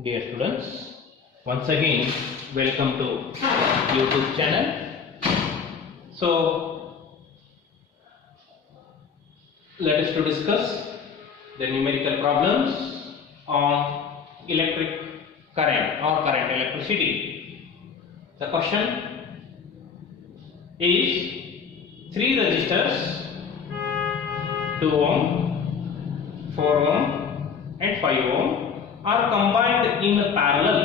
Dear students, once again welcome to YouTube channel. So let us to discuss the numerical problems on electric current or current electricity. The question is 3 resistors 2 ohm, 4 ohm and 5 ohm are combined in parallel.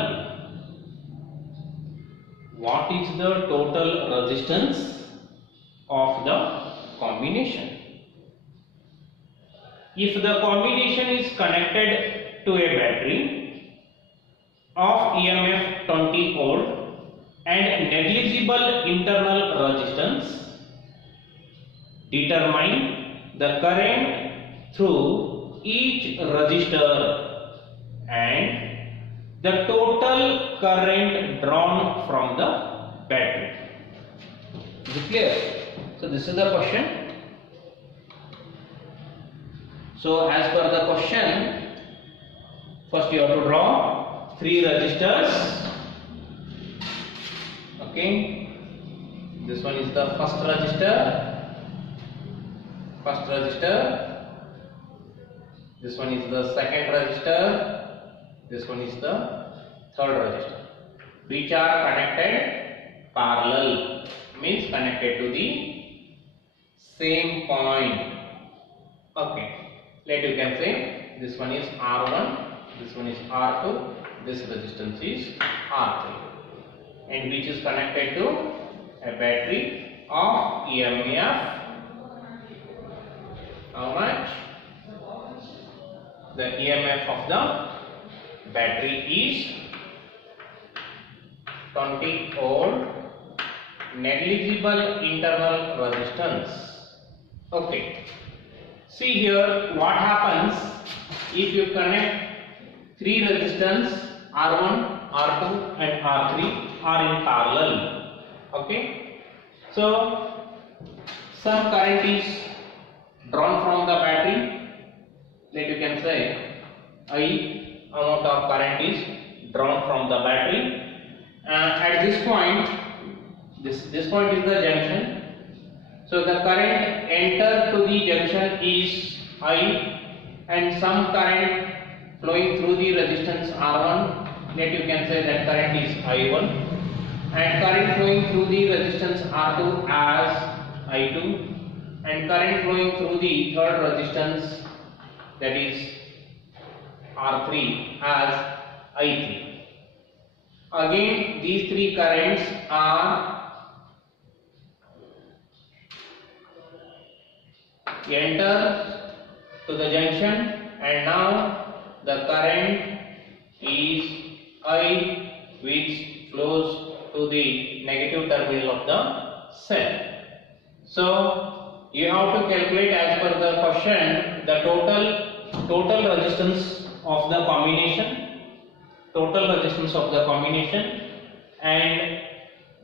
What is the total resistance of the combination? If the combination is connected to a battery of EMF 20 volt and negligible internal resistance, determine the current through each resistor and the total current drawn from the battery. Is it clear? So this is the question. So as per the question, first you have to draw 3 resistors. Okay, this one is the first resistor. This one is the second resistor. This one is the third resistor, which are connected parallel, means connected to the same point. Okay, later you can say this one is R1, this one is R2, this resistance is R3, and which is connected to a battery of EMF. How much? The EMF of the battery is 20 volt, negligible internal resistance. Okay, see here what happens if you connect 3 resistance R1, R2 and R3 are in parallel. Okay, so some current is drawn from the battery. That you can say I amount of current is drawn from the battery. At this point, this point is the junction. So the current enter to the junction is I, and some current flowing through the resistance R1. That you can say that current is I1, and current flowing through the resistance R2 as I2, and current flowing through the third resistance, that is R3, as I3. Again, these 3 currents are enter to the junction, and now the current is I, which flows to the negative terminal of the cell. So you have to calculate as per the question the total resistance of the combination, and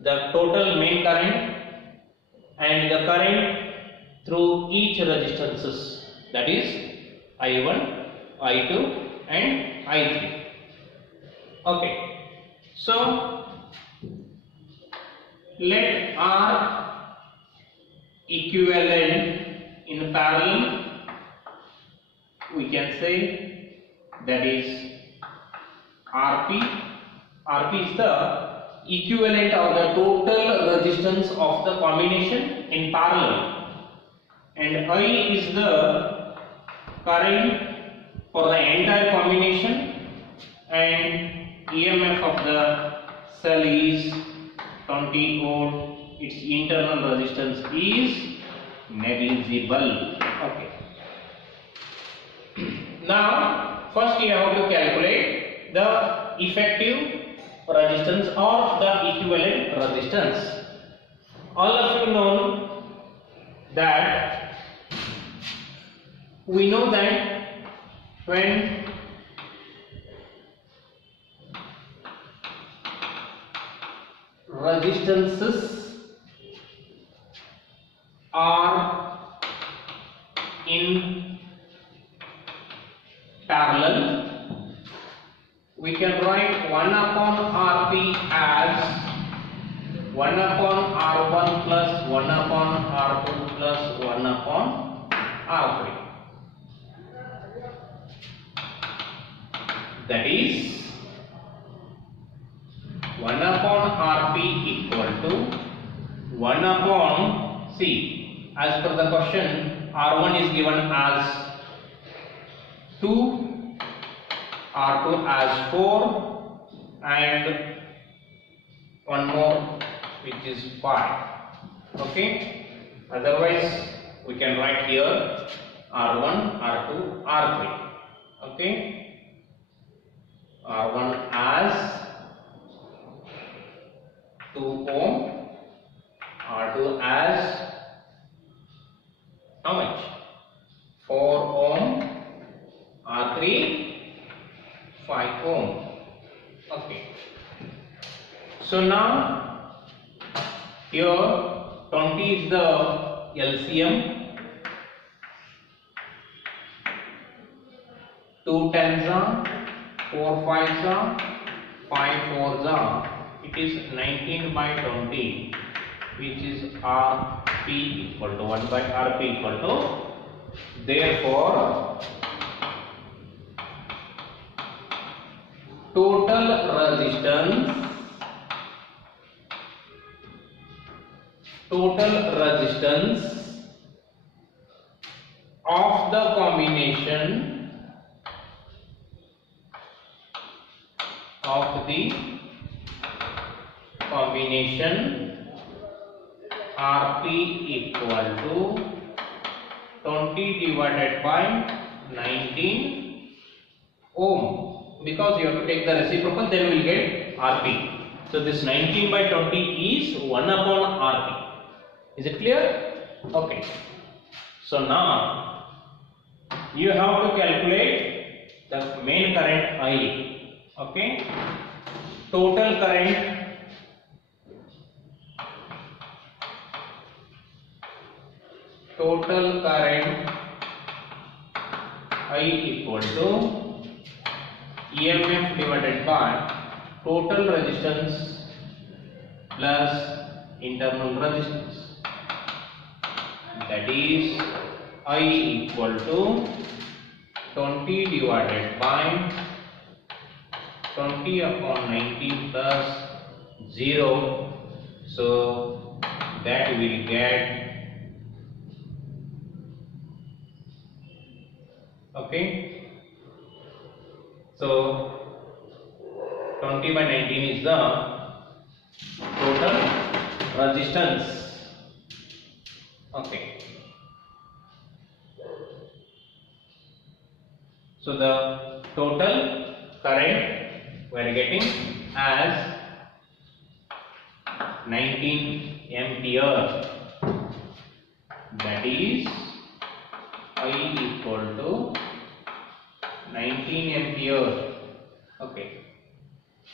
the total main current and the current through each resistances, that is I1, I2 and I3. Okay, so let R equivalent in parallel, we can say that is RP. RP is the equivalent of the total resistance of the combination in parallel, and I is the current for the entire combination, and EMF of the cell is 20 volt. Its internal resistance is negligible. Okay. Now first you have to calculate the effective resistance or the equivalent resistance. All of you know that we know that when resistances are in parallel, we can write 1 upon Rp as 1 upon R1 plus 1 upon R2 plus 1 upon R3. That is 1 upon Rp equal to 1 upon, see, as per the question, R1 is given as 2, R2 as 4, and one more which is 5. Okay, otherwise we can write here R1, R2, R3. Okay, R1 as 2 ohm, R2 as how much? 4 ohm, R3 5 ohm. Okay, so now here 20 is the LCM, 2 tens are, 4 fives are, 5 fours are, it is 19 by 20, which is Rp equal to 1 by Rp equal to, therefore total resistance of the combination Rp equal to 20 divided by 19 ohm, because you have to take the reciprocal, then we will get Rp. So this 19 by 20 is 1 upon Rp. Is it clear? Okay. So now you have to calculate the main current I. Okay. Total current I equal to EMF divided by total resistance plus internal resistance. That is I equal to 20 divided by 20 upon 19 plus 0. So that will get, okay, so 20 by 19 is the total resistance. Okay, so the total current we are getting as 19 ampere, that is I equal to 19 ampere. Okay,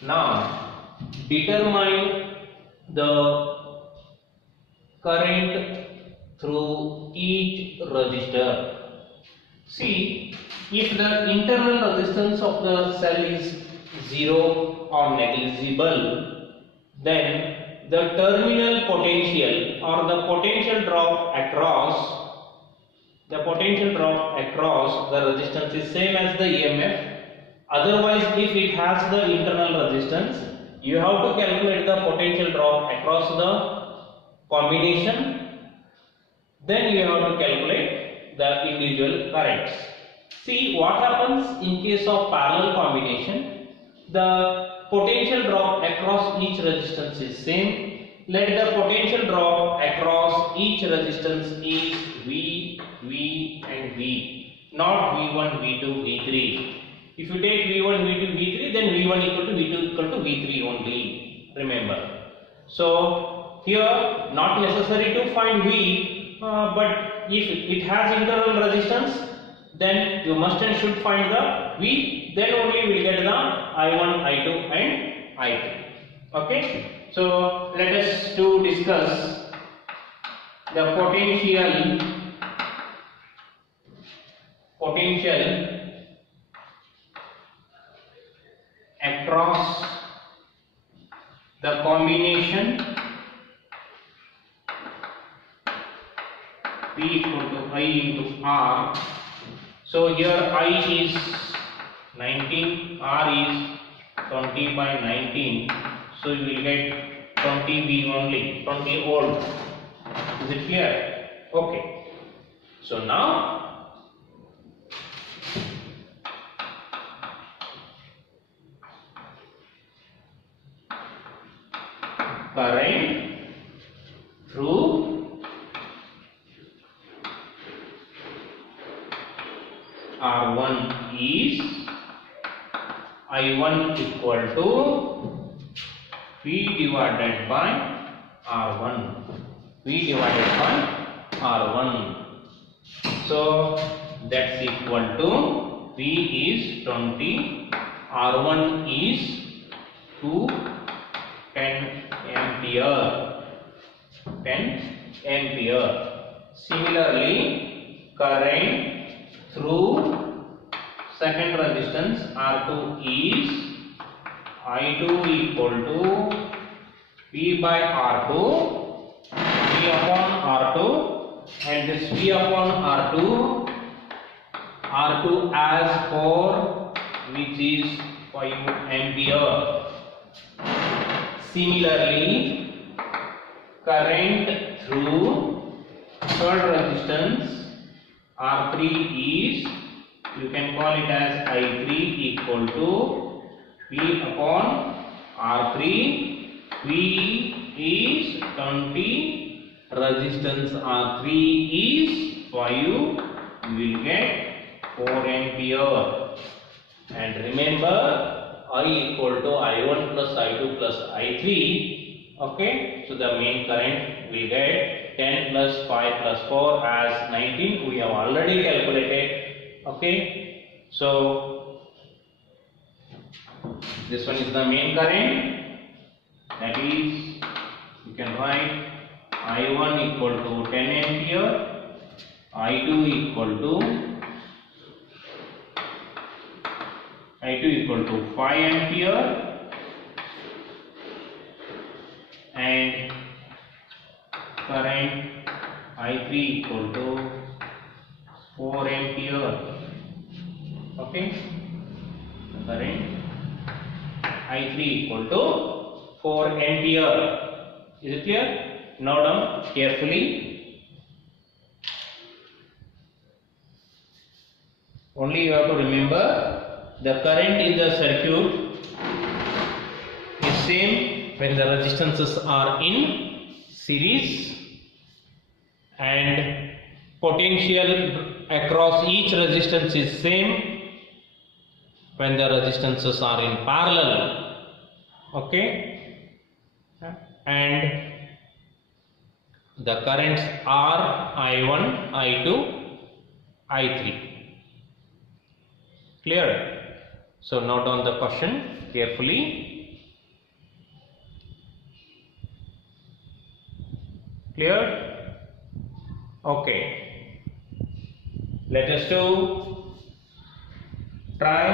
now determine the current through each resistor. See, if the internal resistance of the cell is 0 or negligible, then the terminal potential or the potential drop across the resistance is same as the EMF. Otherwise, if it has the internal resistance, you have to calculate the potential drop across the combination. Then you have to calculate the individual currents. See what happens in case of parallel combination. The potential drop across each resistance is same. Let the potential drop across each resistance is V, V and V, not V1, V2, V3. If you take V1, V2, V3, then V1 equal to V2 equal to V3 only. Remember. So here not necessary to find V, but if it has internal resistance, then you must and should find the V. Then only we will get the I1, I2 and I3. Okay. So let us to discuss the potential across the combination P equal to I into R. So here I is 19, R is 20 by 19. So you will get 20 V only, 20 volt. Is it clear? Okay. So now current through R1 is I1 equal to V divided by R1. V divided by R1. So that's equal to V is 20, R1 is 2, 10 ampere. 10 ampere. Similarly, current through second resistance R2 is I2 equal to V by R2, V upon R2, and this V upon R2, R2 as 4, which is 5 ampere. Similarly, current through third resistance R3 is, you can call it as I3 equal to V upon R3. V is 20, resistance R3 is 5, you will get 4 ampere. And remember, I equal to I1 plus I2 plus I3. Okay, so the main current will get 10 plus 5 plus 4 as 19. We have already calculated. Okay, so this one is the main current. That is, you can write I1 equal to 10 ampere, I2 equal to 5 ampere, and current I3 equal to 4 ampere. Okay, current I3 equal to 4 ampere. Is it clear? Note down carefully. Only you have to remember the current in the circuit is same when the resistances are in series, and potential across each resistance is same when the resistances are in parallel. Okay, and the currents are I1, I2, I3. Clear? So note down the question carefully. Clear? Okay. Let us try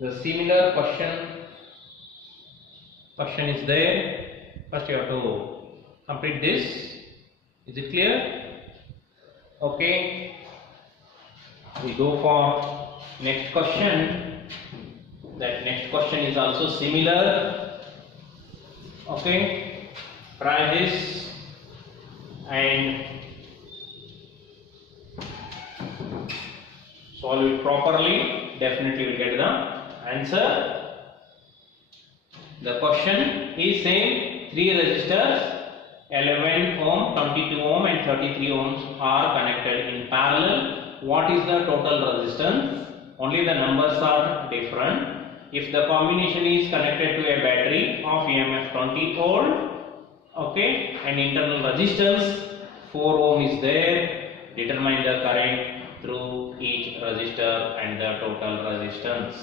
the similar question. Question is there. First you have to complete this. Is it clear? Okay. We go for next question. That next question is also similar. Okay. Try this and solve it properly. Definitely you will get the answer. The question is same. 3 resistors 11 ohm, 22 ohm and 33 ohms are connected in parallel. What is the total resistance? Only the numbers are different. If the combination is connected to a battery of EMF 20 volt, okay, and internal resistance 4 ohm is there, determine the current through each resistor and the total resistance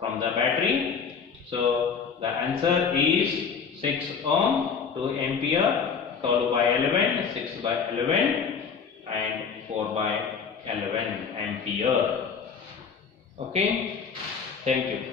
from the battery. So the answer is 6 ohm, 2 ampere, 12 by 11, 6 by 11 and 4 by 11 ampere. Okay, thank you.